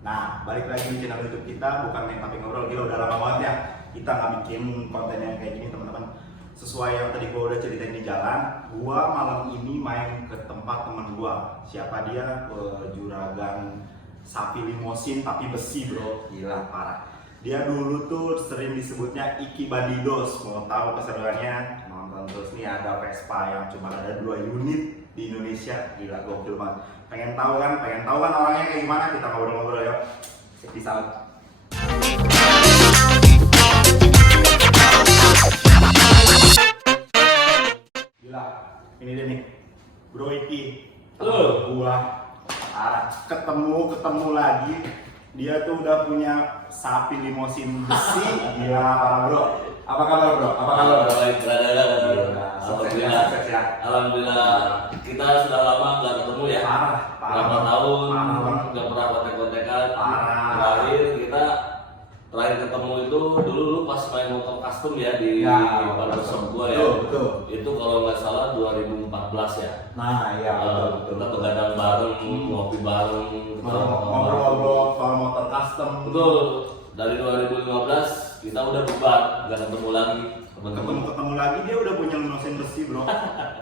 Nah, balik lagi di channel YouTube kita, bukan main tapi ngobrol. Gila, udah lama banget ya kita nggak bikin konten yang kayak gini, teman-teman. Sesuai yang tadi gua udah ceritain di jalan, gua malam ini main ke tempat teman gua. Siapa dia? Juragan sapi limosin tapi besi, bro. Gila, parah. Dia dulu tuh sering disebutnya Iki Bandidos. Mau tahu keseruannya? Nonton terus. Nih ada Vespa yang cuma ada 2 unit di Indonesia. Gila, gokil banget. Pengen tahu kan orangnya kayak gimana? Kita ngobrol-ngobrol ya. Peace out. Gila, ini dia nih, Bro Iki. Gua ketemu lagi. Dia tuh udah punya sapi limosin besi. Gila, parah, Bro. Apa kabar, Bro? Baik, Alhamdulillah. Kita sudah lama nggak ketemu ya. Berapa tahun nggak pernah kontek-kontekan. Terakhir ketemu itu dulu lu pas main motor custom ya di barbershop gua ya. Betul. Itu kalau nggak salah 2014 ya. Nah, iya, betul. Kita begadang bareng, ngopi bareng, ngobrol-ngobrol soal motor custom. Betul. Dari 2015 kita udah bubar, nggak ketemu lagi. Ketemu lagi, dia udah punya limosin besi, bro.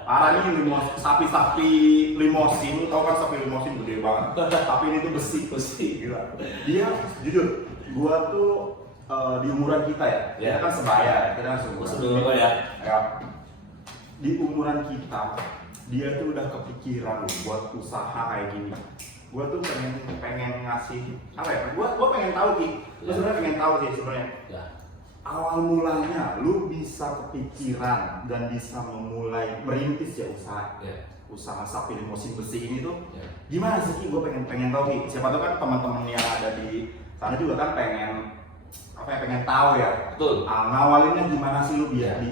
Parah nih, sapi limosin. Lu tau kan sapi limosin gede banget. Tapi ini tuh besi, gila. Dia jujur, gua tuh di umuran kita ya. Kita kan sebaya, kita kan Sebelum ya. Di umuran kita, dia tuh udah kepikiran loh buat usaha kayak gini. Gua tuh pengen ngasih apa ya? Gua pengen tahu Ki. Gua sebenarnya pengen tahu sih sebenarnya. Ya. Awal mulanya lu bisa kepikiran dan bisa memulai merintis ya usaha sapi limosin besi ini tuh gimana sih Ki? Gue pengen tahu Ki. Siapa tuh kan teman-teman yang ada di sana juga kan pengen tahu ya. Betul. Ngawalinnya gimana sih lu biar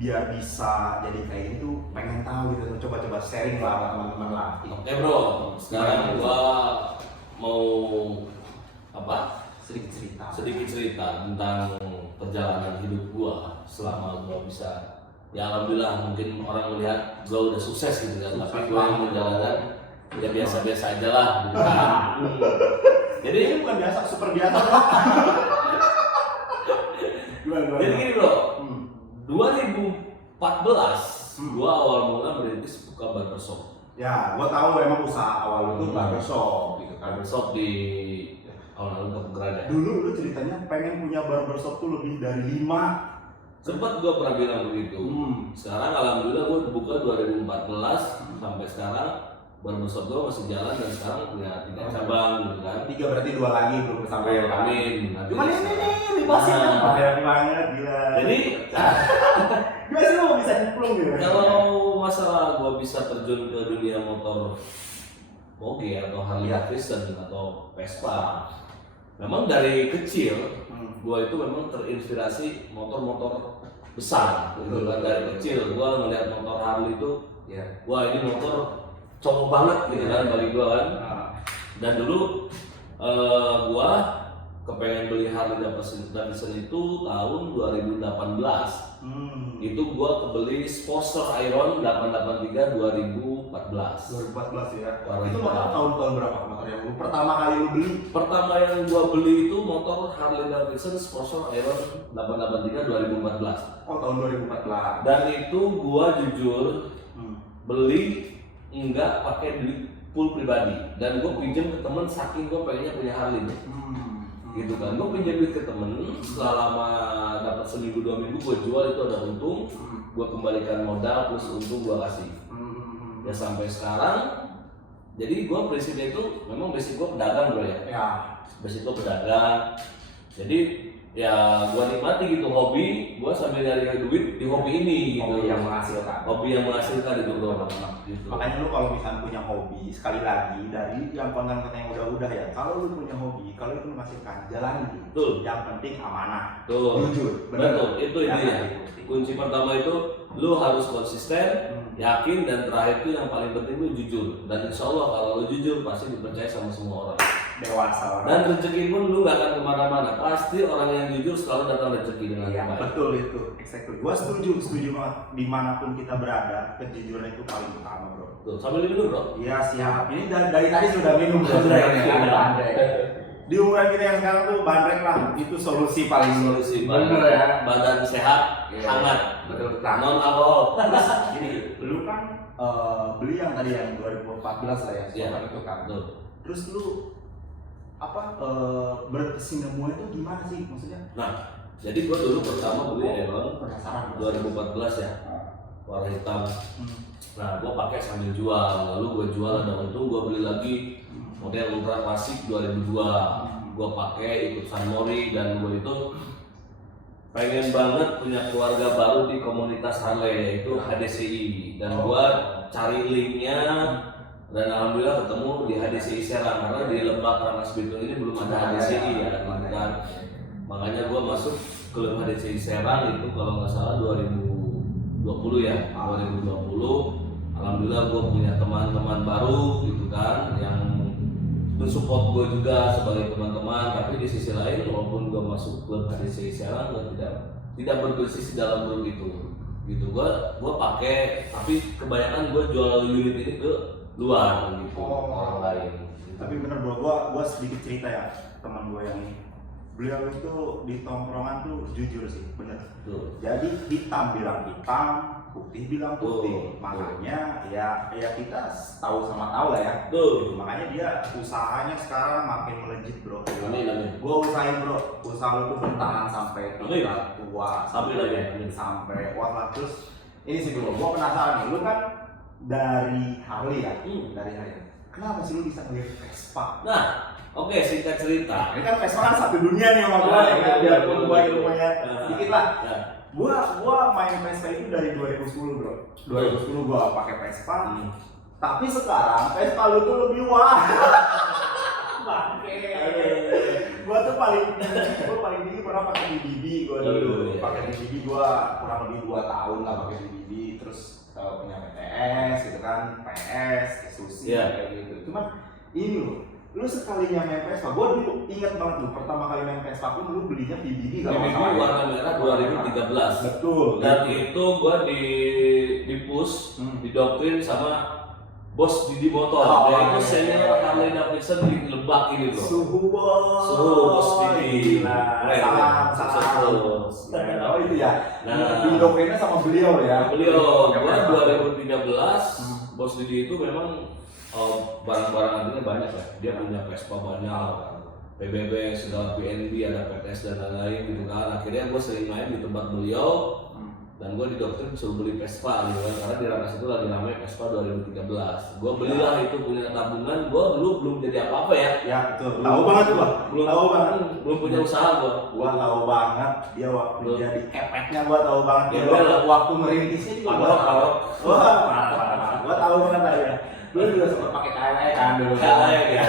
biar bisa jadi kayak gitu tuh pengen tahu gitu. Coba sharing lah sama teman-teman lah. Oke bro, sekarang gua mau sedikit cerita tentang perjalanan hidup gua selama gua bisa, ya alhamdulillah mungkin orang melihat gua udah sukses gitu kan, tapi gua yang menjalankan ya biasa-biasa aja lah gitu kan. Jadi ini bukan biasa, super biasa. Jadi gini bro, 2014 gua awal mula merintis buka barbershop. Ya, gua tahu emang usaha awal itu barbershop gitu kan. Barbershop di alun-alun Kampung Geradah. Dulu lu ceritanya pengen punya barbershop tuh lebih dari 5. Sempat gua pernah bilang begitu. Sekarang alhamdulillah gua buka 2014 sampai sekarang barbershop gua masih jalan dan sekarang punya 3 cabang gitu kan. 3 berarti 2 lagi belum sampai. Amin. Cuman ini lipasin banyak banget gila. Jadi gimana sih lu bisa nyemplung gitu? kalau masalah gua bisa terjun ke dunia motor moge atau Harley Davidson atau Vespa, memang dari kecil gua itu memang terinspirasi motor-motor besar gitu kan. Dari kecil gua ngeliat motor Harley itu wah ini motor cowok banget gitu kan bagi gua kan. Dan dulu gua kepengen beli Harley Davidson itu tahun 2018. Itu gua kebeli Sportster Iron 883 2014 ya. Itu motor tahun berapa motor yang lu pertama kali lu beli? Pertama yang gua beli itu motor Harley Davidson Sportster Iron 883 2014. Oh, tahun 2014. Dan itu gua jujur beli enggak pakai duit full pribadi, dan gua pinjam ke temen saking gua pengennya punya Harley gitu kan. Gua pinjam duit ke temen, setelah lama dapat seminggu 2 minggu gua jual, itu ada untung, gua kembalikan modal plus untung gua kasih. Ya sampai sekarang. Jadi gua prinsipnya itu memang basic gua pedagang bro ya. Basic gua pedagang. Jadi ya gua nikmati gitu hobi gua sambil nyari duit di hobi ini gitu. Hobi yang menghasilkan itu bro. Gitu. Makanya lu kalau misalnya punya hobi, sekali lagi dari yang konten-konten yang udah ya, kalau lu punya hobi, kalau itu menghasilkan, jalani. Betul. Yang penting amanah. Betul. Jujur. Betul. Itu intinya. Kunci pertama itu lu harus konsisten, yakin, dan terakhir itu yang paling penting lu jujur. Dan insya Allah kalau lu jujur pasti dipercaya sama semua orang. Dewasa orang. Dan rezeki pun lu gak akan kemana-mana. Pasti orang yang jujur selalu datang rezeki dengan baik. Betul itu. Exactly. Gua setuju banget. Dimanapun kita berada, kejujuran itu paling utama bro. Tuh, sambil minum bro. Iya siap. Ini dari tadi sudah minum bro. Di umuran kita yang sekarang tuh bandrek lah, itu solusi paling Solusi bener ya. badan sehat, Iya. hangat, Betul. non alkohol. Gini, lu kan beli yang tadi yang 2014 lah ya, Iya. itu kan. Tuh. Terus lu apa berkesinambungan itu gimana sih maksudnya? Nah, jadi gua dulu pertama beli Elon Penasaran 2014 ya, warna hitam. Nah, gua pakai sambil jual, lalu gua jual ada untung, gua beli lagi model ultra klasik 2002. Gua pakai ikut San Mori dan gua itu pengen banget punya keluarga baru di komunitas Harley yaitu HDCI, dan gua cari linknya dan alhamdulillah ketemu di HDCI Serang, karena di Lebak Rangas Bitung ini belum ada HDCI ya gitu kan. Makanya gua masuk klub HDCI Serang itu kalau nggak salah 2020 ya, 2020. Alhamdulillah gue punya teman-teman baru gitu kan yang mensupport gue juga sebagai teman-teman. Tapi di sisi lain walaupun gue masuk klub HDCI Serang, gue tidak berposisi dalam grup itu gitu. Gue pakai, tapi kebanyakan gue jual unit ini ke luar gitu, orang lain gitu. Tapi bener bro, gua sedikit cerita ya teman gue yang ini. Beliau itu di tongkrongan tuh jujur sih, bener. Tuh. Jadi hitam bilang hitam, putih bilang putih. Tuh. Makanya ya kita tahu sama tahu lah ya. Tuh. Makanya dia usahanya sekarang makin melejit bro. Amin. Gua usahain bro, usaha lu tuh bertahan sampai Amin. tua, Amin. sampai wah lah. Terus ini sih bro, gua penasaran nih, lu kan dari Harley ya, dari Harley. Kenapa sih lu bisa ngeliat Vespa? Nah, oke, singkat cerita. Ini kan Vespa kan satu dunia nih sama gua, ya kan? Biarpun gua ilmunya sedikit lah. Gua main Vespa itu dari 2010 bro. 2010 gua pakai Vespa. Tapi sekarang Vespa lu tuh lebih wah. Bangke. Gua tuh paling tinggi pernah pakai BBB gua dulu. Pakai BBB gua kurang lebih 2 tahun lah pakai BBB. Terus punya PTS gitu kan, PS, Susi kayak gitu. Cuman ini lu sekalinya main Vespa, gua dulu ingat banget lu pertama kali main Vespa pun lu belinya BBB kalau nggak BBB salah. warna merah 2013. Betul. Dan itu gua di push, didoktrin sama bos Didi Motor. Dia itu senior Harley Davidson di Lebak ini bro. Suhu bos Didi. Salam. Oh itu ya. Nah, Didoktrinnya sama beliau ya. Beliau 2013 bos Didi itu memang barang-barang antinya banyak ya. Dia punya Vespa banyak, PBB, segala PNB, ada PTS dan lain-lain gitu kan. Akhirnya gue sering main di tempat beliau dan gue didoktrin suruh beli Vespa gitu kan, karena di Rangas itu lagi ramai Vespa 2013. Gue belilah itu, punya tabungan. Gue dulu belum jadi apa-apa ya. Ya betul. Tahu banget gua. Belum punya usaha gua. Gua tahu banget dia waktu jadi kepetnya, gua tahu banget dia Ya, waktu merintisnya juga gua tahu. Wah, parah. Gua tahu banget lah ya. Lu juga sempat pakai KLX kan dulu. KLX ya.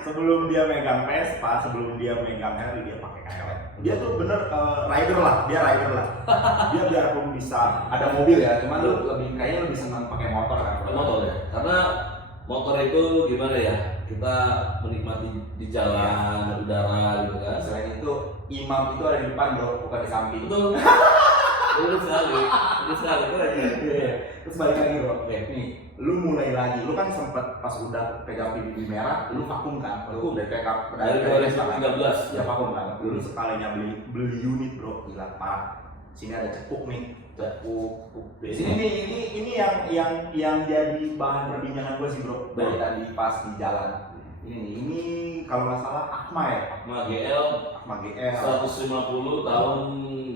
Sebelum dia megang Vespa, sebelum dia megang Harley, dia pakai KLX. Dia tuh bener rider lah. Dia biarpun bisa ada mobil ya, cuman lu kayaknya lebih senang pakai motor kan. Motor ya. Karena motor itu gimana ya? Kita menikmati di jalan, udara gitu kan. Selain itu, imam itu ada di depan bro, bukan di samping. Betul. Betul sekali. Terus balik lagi bro, nih, lu mulai lagi, lu kan sempet pas udah pegang BBB merah, lu vakum kan? Vakum dari PK Dari 2013 ya vakum kan? Lu sekalinya beli unit bro, gila parah. Sini ada cepuk nih, cepuk. Ini yang jadi bahan perbincangan gue sih bro, dari tadi pas di jalan. Ini kalau nggak salah Akma ya? Akma GL 150 tahun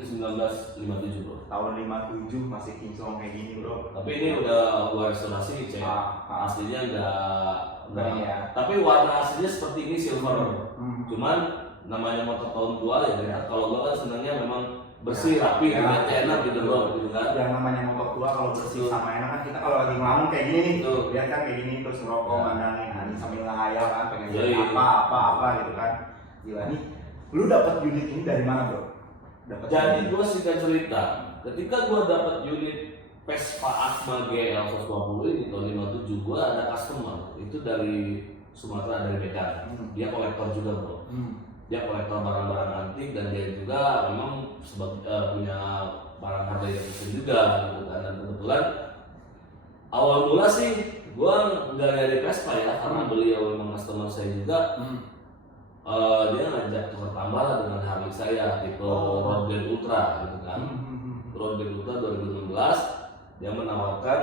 1957 bro. Tahun 57 masih kinclong kayak gini bro. Tapi ini udah gua restorasi cek. Aslinya udah ya. Tapi warna aslinya seperti ini silver. Cuman namanya motor tahun tua ya. Kalau gua kan senangnya memang bersih, rapi, dilihatnya enak gitu bro, gitu kan. Yang namanya motor tua kalau bersih sama enak kan, kita kalau lagi ngelamun kayak gini nih, lihat kan kayak gini terus ngerokok mandangin, sambil ngehayal kan pengen jadi apa gitu kan. Gila nih, lu dapat unit ini dari mana bro? Jadi gua singkat cerita, ketika gua dapat unit Vespa Akma GL 150 ini tahun 57, gua ada customer itu dari Sumatera, dari Medan. Dia kolektor juga bro. Dia kolektor barang-barang antik dan dia juga memang punya barang Harley Davidson juga gitu kan. Dan kebetulan awal mula sih gua nggak nyari Vespa ya, karena beliau memang customer saya juga. dia ngajak tukar tambah lah dengan Harley saya tipe Road Glide Ultra gitu kan. Road Glide Ultra 2016 dia menawarkan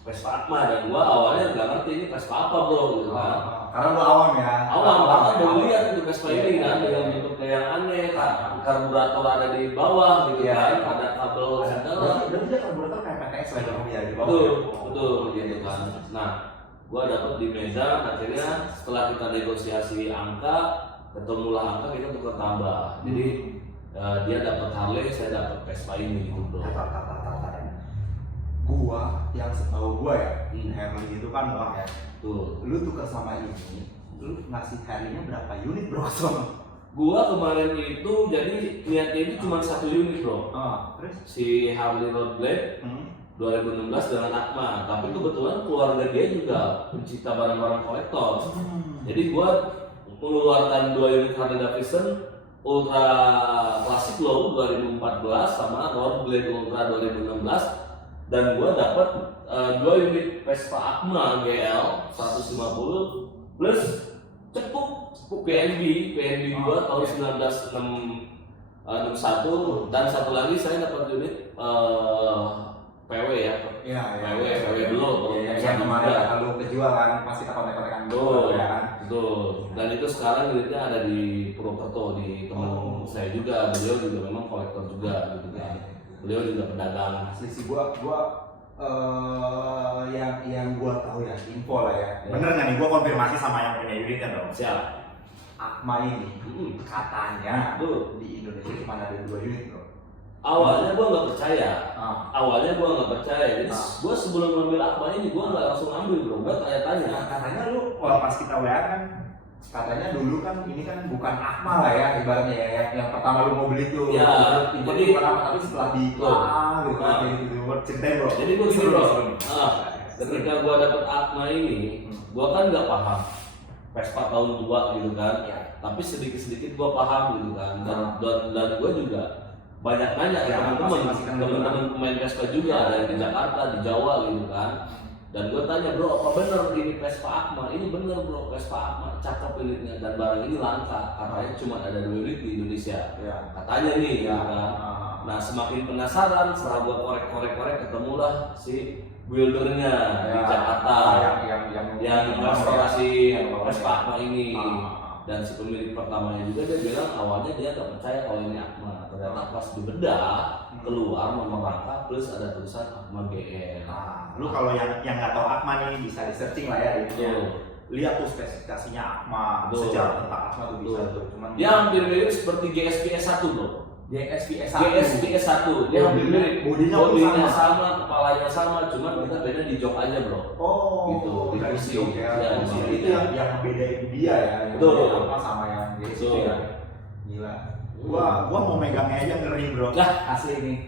Vespa Atma dan gua awalnya nggak ngerti ini Vespa apa bro gitu kan. Karena lu awam ya. Awal karena baru lihat itu Vespa ini kan dengan bentuk yang aneh, karburator ada di bawah gitu kan, ada kabel segala. Berarti dia karburator kayak PTS lah dong ya di bawah. Betul gitu kan. Nah, gua dapet di Medan akhirnya setelah kita negosiasi angka, ketemulah angka kita tukar tambah. Jadi dia dapat Harley, saya dapat Vespa ini gitu bro. Gua yang setahu gua ya, Harley itu kan murah ya. Tuh. Lu tukar sama ini, lu ngasih Harley-nya berapa unit bro? Gua kemarin itu jadi niatnya itu cuma 1 unit bro. Terus si Harley Road Glide 2016 dengan Atma, tapi kebetulan keluarga dia juga pencinta barang-barang kolektor. Jadi gua mengeluarkan 2 unit Harley Davidson Ultra Classic Low 2014 sama Road Glide Ultra 2016. Dan gua dapat 2 unit Vespa Atma GL 150 plus cepuk PNB 2 tahun 1961 dan satu lagi saya dapat unit PW ya. PW belum. Yang kemarin kalau kejual kan pasti kita kontak-kontakan dulu ya kan. Betul. Dan itu sekarang unitnya ada di Purwokerto di teman saya juga. Beliau juga memang kolektor juga gitu kan. Beliau juga pedagang. Asli sih gua yang gua tahu ya info lah ya. Bener nggak nih? Gua konfirmasi sama yang punya unitnya dong. Siap. Atma ini katanya di Indonesia cuma ada 2 unit bro. Awalnya gua nggak percaya. Jadi gua sebelum ngambil Atma ini gua nggak langsung ambil bro. Gua tanya-tanya. Katanya lu pas kita WA kan katanya dulu kan ini kan bukan Atma lah ya ibaratnya ya yang pertama lu mau beli tuh. Ya, jadi bukan apa tapi setelah ditelaah gitu kan gitu. Ceritain bro. Jadi gua gini bro. Ketika gua dapet Atma ini, gua kan nggak paham Vespa tahun tua gitu kan. Tapi sedikit-sedikit gua paham gitu kan. Dan gua juga banyak nanya ke teman-teman pemain Vespa juga ada di Jakarta, di Jawa gitu kan. Dan gue tanya bro, apa bener ini Vespa Atma? Ini bener bro, Vespa Atma, cakep unitnya dan barang ini langka. Katanya cuma ada 2 unit di Indonesia. Katanya nih, ya kan. Nah semakin penasaran, setelah gue korek-korek ketemulah si buildernya di Jakarta yang restorasi Vespa Atma ini. Dan si pemilik pertamanya juga dia bilang awalnya dia nggak percaya kalau ini Atma. Ternyata pas dibedah keluar nomor rangka plus ada tulisan Atma GL. Lu kalau yang nggak tahu Atma nih bisa di searching lah ya di lihat tuh spesifikasinya Atma, sejarah tentang Atma tuh bisa tuh. Cuman dia hampir mirip seperti GSPS 1 bro. GSPS 1 dia hampir mirip, bodinya sama, kepalanya sama, cuman kita beda di jok aja bro. Gitu, di kursi. Itu yang bedain dia ya. Betul. Atma sama yang GSPS ya. Gila. Gua mau megangnya aja ngeri bro. Asli nih.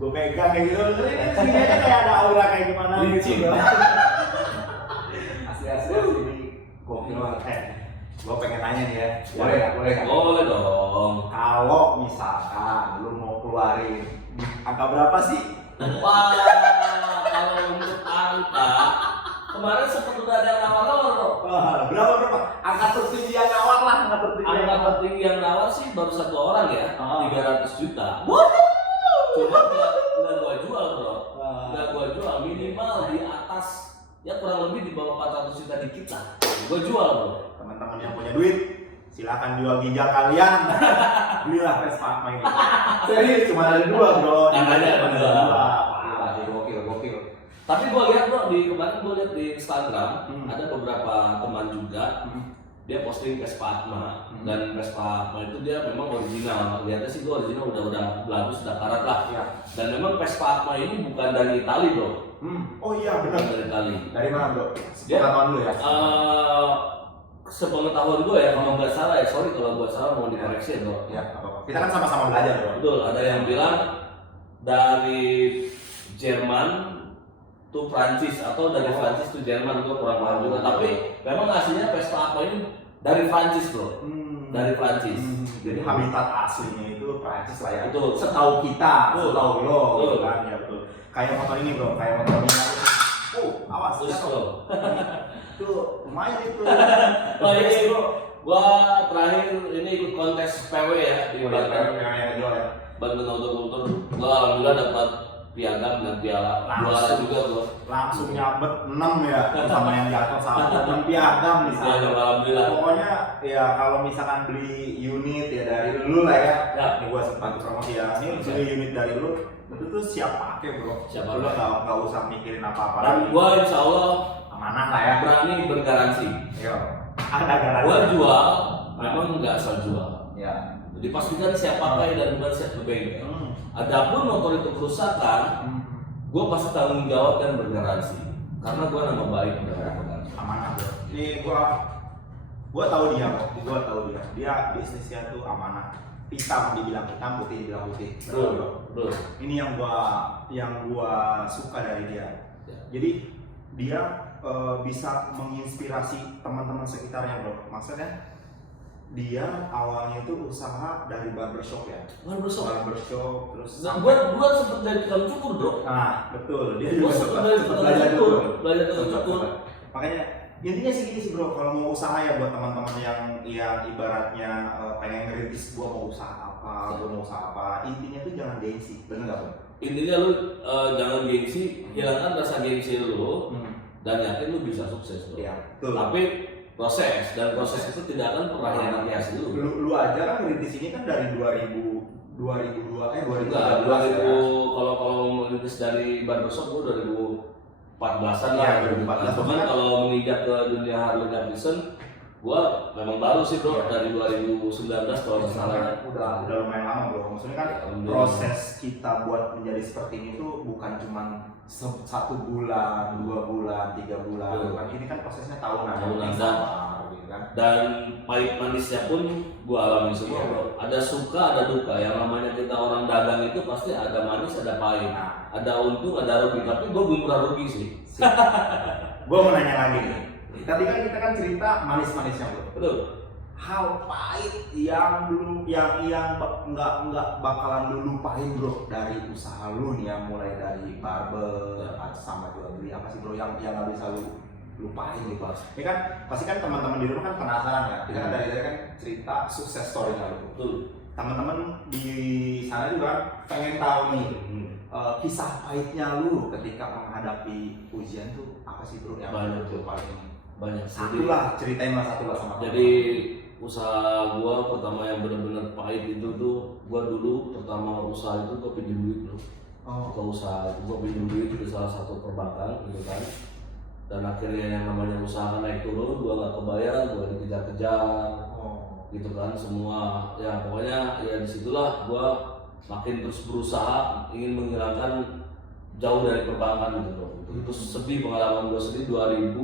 Gua pegang kayak gitu ngeri. Sini aja kayak ada aura kayak gimana gitu. Asli ini gokil banget. Gua pengen nanya nih ya. Boleh dong. Kalau misalkan lu mau keluarin angka berapa sih? Wah, kalau untuk angka kemarin sempat udah ada yang nawar-nawar bro. Berapa? Angka tertinggi yang nawar lah, angka tertinggi yang nawar sih baru 1 orang ya, 300 juta. Cuma nggak gua jual bro, nggak gua jual, minimal di atas ya kurang lebih di bawah 400 juta dikit lah. Gua jual bro. Teman-teman yang punya duit, silakan jual ginjal kalian. Belilah Vespa Atma ini. Serius cuma ada 2 bro. Ada 2. Gokil. Tapi gua lihat bro kemarin gua lihat di Instagram ada beberapa teman juga dia posting Vespa Atma dan Vespa Atma itu dia memang original. Lihatnya sih gua original udah bagus, udah karat lah. Dan memang Vespa Atma ini bukan dari Itali bro. Oh iya benar dari Itali. Dari mana bro? Sepengetahuan lu ya? Sepengetahuan gue ya, kalau nggak salah ya, sorry kalau gue salah mau dikoreksi ya bro. Kita kan sama-sama belajar bro. Betul, ada yang bilang dari Jerman to Prancis atau dari Prancis to Jerman, gue kurang paham juga. Tapi memang aslinya Vespa Atma ini dari Prancis bro. Dari Prancis. Jadi habitat aslinya itu Prancis lah ya. Betul. Setahu kita, setahu lo, gitu kan ya betul. Kayak motor ini bro, kayak motor ini. Awas bro. Tuh lumayan itu. Oh ini bro, Gua terakhir ini ikut kontes PW ya di Banten. yang kedua ya. Banten Autoculture. Gua alhamdulillah dapat piagam dan piala. Juara juga gua. Langsung nyabet 6 ya sama yang di atas sama 6 piagam di sana. Alhamdulillah. Pokoknya ya kalau misalkan beli unit ya dari lu lah ya. Ya. Ini gua sempat promosi ya. Ini beli unit dari lu, itu tuh siap pakai bro. Siap Lu pakai. nggak usah mikirin apa-apa Dan lagi. gua insya Allah Amanah lah ya. berani bergaransi. Yo. Ada garansi. Gua jual, memang nggak asal jual. Ya. Jadi pastikan siap pakai dan bukan siap ngebengkel. Adapun motor itu kerusakan, gue pasti tanggung jawab dan bergaransi. Karena gue nama baik bergaransi. Amanah bro. Ini gua tahu dia kok. Gua tahu dia. Dia bisnisnya tuh amanah. Hitam dibilang hitam, putih dibilang putih. Betul. Ini yang gua suka dari dia. Ya. Jadi dia bisa menginspirasi teman-teman sekitarnya bro. Maksudnya dia awalnya itu usaha dari barbershop ya. Barbershop terus. Nah, gue sempet jadi tukang cukur bro. Nah betul. Dia Gue juga sempet dari tukang cukur, belajar tukang cukur. Makanya intinya sih gini sih bro, kalau mau usaha ya buat teman-teman yang ibaratnya pengen ngerintis gua mau usaha apa, intinya tuh jangan gengsi, bener nggak bro? Intinya lu jangan gengsi, hilangkan rasa gengsi lu dan yakin lu bisa sukses bro. Iya, betul. Tapi proses itu tidak akan pernah hilang hasil lu. Lu aja kan ngerintis ini kan dari 2002 Enggak, 2013 kalau merintis dari barbershop gua 2014-an Iya, lah. 2014. Cuman kalau menginjak ke dunia Harley Davidson, gua memang baru sih bro, dari 2019 kalau nggak salah. udah lumayan lama bro. Maksudnya kan proses kita buat menjadi seperti ini tuh bukan cuman 1 bulan, 2 bulan, 3 bulan. Kan ini kan prosesnya tahunan. Gitu kan. Dan pahit manisnya pun gua alami semua bro. Ada suka, ada duka. Yang namanya kita orang dagang itu pasti ada manis, ada pahit. Ada untung, ada rugi. Tapi gua belum pernah rugi sih. Gua mau nanya lagi nih. Tadi kan kita kan cerita manis-manisnya bro. Betul. Hal pahit yang nggak bakalan lu lupain bro dari usaha lu nih, yang mulai dari barber sama jual beli apa sih bro yang nggak bisa lu lupain gitu. Ini kan pasti kan teman-teman di rumah kan penasaran ya. Kita kan dari kan cerita sukses story-nya lu. Betul. Teman-teman di sana juga kan pengen tahu nih kisah pahitnya lu ketika menghadapi ujian tuh apa sih bro yang Banyak lu paling banyak. satu lah, ceritain lah satu lah sama Jadi usaha gua pertama yang benar-benar pahit itu tuh, gua dulu pertama usaha itu gua pinjam duit bro. Ke usaha itu gua pinjam duit ke salah satu perbankan gitu kan. Dan akhirnya yang namanya usaha naik turun, gua nggak kebayar, gua dikejar-kejar. Gitu kan, semua ya pokoknya ya disitulah gua makin terus berusaha ingin menghilangkan jauh dari perbankan gitu bro. Itu sedih, pengalaman gua sedih 2000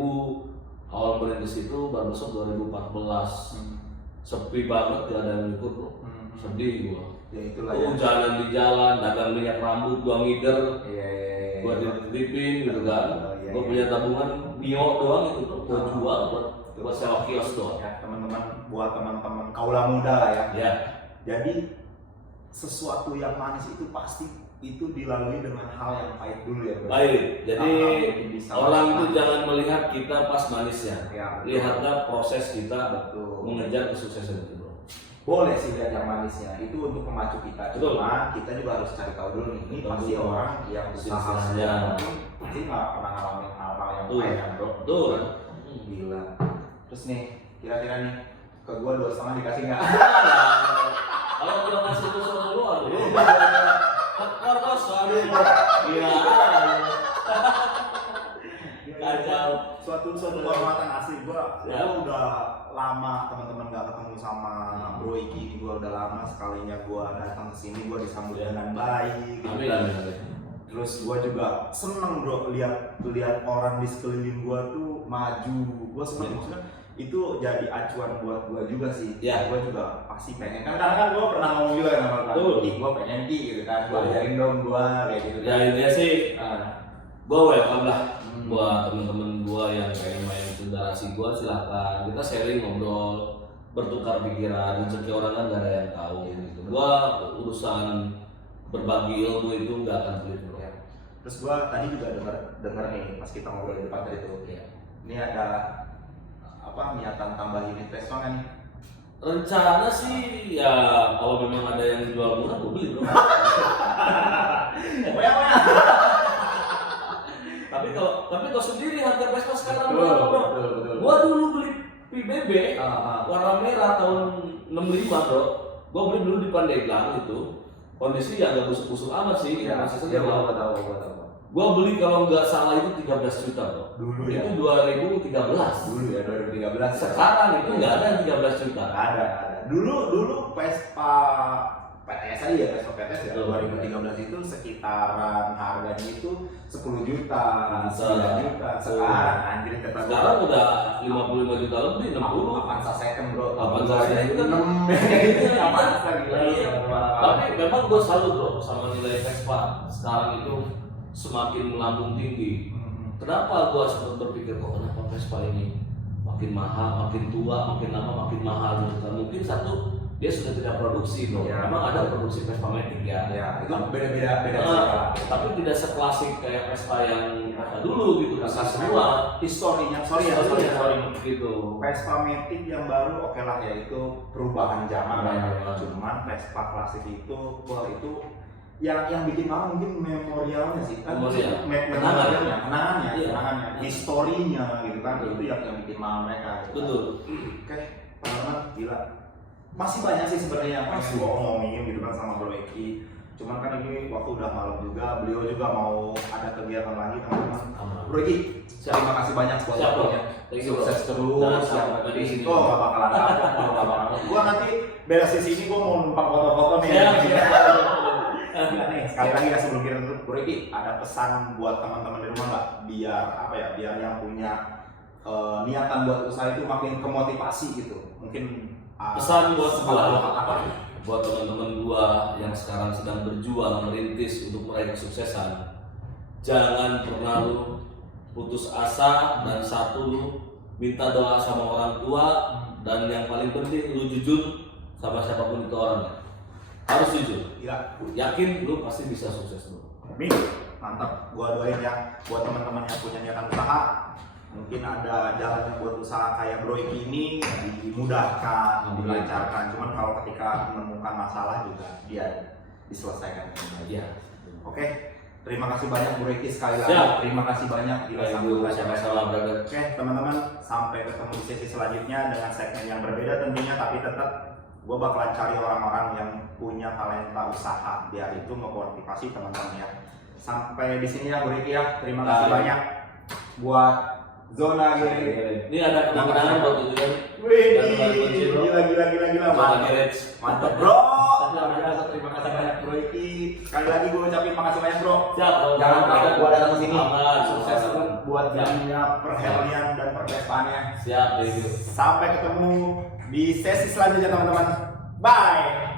awal merintis itu barbershop 2014 sepi banget, gak ada yang ikut bro. Sedih gua. Ya itulah Hujanan di jalan, dagang minyak rambut, gua ngider, gua dititipin gitu kan. Gua punya tabungan Mio doang itu bro, gua jual buat sewa kios doang. Ya, teman-teman, buat teman-teman kaula muda lah ya. Ya. Jadi sesuatu yang manis itu pasti itu dilalui dengan hal yang pahit dulu ya bro. Baik, jadi orang itu jangan melihat kita pas manisnya, ya, lihatlah proses kita betul mengejar kesuksesan itu bro. Boleh sih lihat yang manisnya, itu untuk memacu kita. Betul. Cuma kita juga harus cari tahu dulu nih, ini Betul. pasti orang yang usaha Bisnisnya. pasti nggak pernah ngalamin hal-hal yang Betul. pahit kan bro. Betul. Gila. Terus nih, kira-kira nih ke gua 2,5 dikasih nggak? Kalau udah ngasih itu sama lu, aduh, korkos, aduh, gila, kacau. Suatu kehormatan asli gua. Ya. Gua udah lama teman-teman gak ketemu sama Bro Iki ini, gua udah lama sekalinya gua datang ke sini gua disambut dengan baik. Amin, amin, amin. Terus gua juga seneng bro lihat orang di sekeliling gua tuh maju. Gua seneng maksudnya itu jadi acuan buat gua juga sih. Ya. Gua juga pasti pengen kan, karena kan gua pernah ngomong juga sama Betul. Ki, gua pengen Ki gitu kan. Gua ajarin dong gua kayak gitu. Ya intinya sih, gua welcome lah buat temen-temen gua yang pengen main ke garasi gua, silahkan kita sharing, ngobrol, bertukar pikiran. Rezeki orang kan gak ada yang tahu gitu. Gua urusan berbagi ilmu itu nggak akan sulit bro. Ya. Terus gua tadi juga dengar nih pas kita ngobrol di depan tadi tuh. Ya. Ini ada apa niatan tambah unit restoran nih? Rencana sih ya kalau memang ada yang jual murah gue beli bro. tapi kalau sendiri harga Vespa sekarang berapa bro? Gua dulu beli PBB warna merah tahun 65 bro. Gua beli dulu di Pandeglang itu. Kondisi ya agak busuk-busuk amat sih, ya, masih segar. gua tahu. Gua beli kalau nggak salah itu 13 juta bro. Dulu ya. Itu 2013. Dulu ya 2013. Sekarang itu nggak ada yang 13 juta. Ada. Dulu Vespa PTS aja ya, Vespa PTS ya. 2013 itu sekitaran harganya itu 10 juta, 9 juta. Sekarang anjir kata gua. Sekarang udah 55 juta lebih, 60. Avanza second bro. Avanza second. 6. Avanza gila. Tapi memang gue salut bro sama nilai Vespa sekarang itu semakin melambung tinggi. Kenapa gue sempat berpikir kok kenapa Vespa ini makin mahal, makin tua, makin lama makin mahal gitu kan? Mungkin satu dia sudah tidak produksi bro. Ya. Memang ada produksi Vespa Matic ya. Ya, itu beda. Tapi tidak seklasik kayak Vespa yang dulu gitu. Vespa semua. Historinya, sorry Gitu. Vespa Matic yang baru oke lah ya, itu perubahan zaman lah ya. Hmm. Cuman Vespa klasik itu, wah itu yang bikin mahal mungkin memorialnya sih kan, Memorial. kenangannya, Iya. historinya gitu kan, itu yang bikin mahal mereka gitu. Betul. Oke, teman-teman gila. Masih banyak sih sebenarnya yang harus gua omongin gitu kan sama Bro Eki. Cuman kan ini waktu udah malam juga, beliau juga mau ada kegiatan lagi teman-teman. Bro Eki, terima kasih banyak buat Siap, waktunya. Thank you, Sukses terus. Nah, Yang sampai di di situ sini. gak bakalan kapok, gua nanti beres di sini gua mau numpang foto-foto nih. Nih, sekali lagi ya sebelum kita tutup, Bro Eki, ada pesan buat teman-teman di rumah nggak? Biar apa ya? Biar yang punya niatan buat usaha itu makin kemotivasi gitu. Mungkin Pesan buat apa? buat teman-teman gua yang sekarang sedang berjuang merintis untuk meraih kesuksesan, jangan pernah lu putus asa, dan satu lu minta doa sama orang tua, dan yang paling penting lu jujur sama siapapun itu orangnya. Harus jujur. Iya. Yakin lu pasti bisa sukses lu. Amin. Mantap. Gua doain ya buat teman-teman yang punya niatan usaha, mungkin ada jalannya buat usaha kayak Bro Eki ini dimudahkan, dilancarkan. Cuman kalau ketika menemukan masalah juga dia diselesaikan. Iya. Oke. Terima kasih banyak Bro Eki sekali lagi. Siap. Terima kasih banyak gila Sama-sama brother. Oke, teman-teman, sampai ketemu di sesi selanjutnya dengan segmen yang berbeda tentunya, tapi tetap gue bakalan cari orang-orang yang punya talenta usaha biar itu memotivasi teman-teman ya. Sampai di sini ya Bro Eki ya. Terima kasih banyak buat Zona Giri. Ini ada kenang-kenangan buat itu kan. Wih, gila. Mantap bro. Luar biasa, terima kasih banyak Bro Eki. Sekali lagi gue ucapin makasih banyak bro. Siap. Jangan kapok buat datang ke sini. Aman. Sukses terus buat dunia perhelian dan pervespaannya. Siap, thank you. Sampai ketemu di sesi selanjutnya teman-teman. Bye.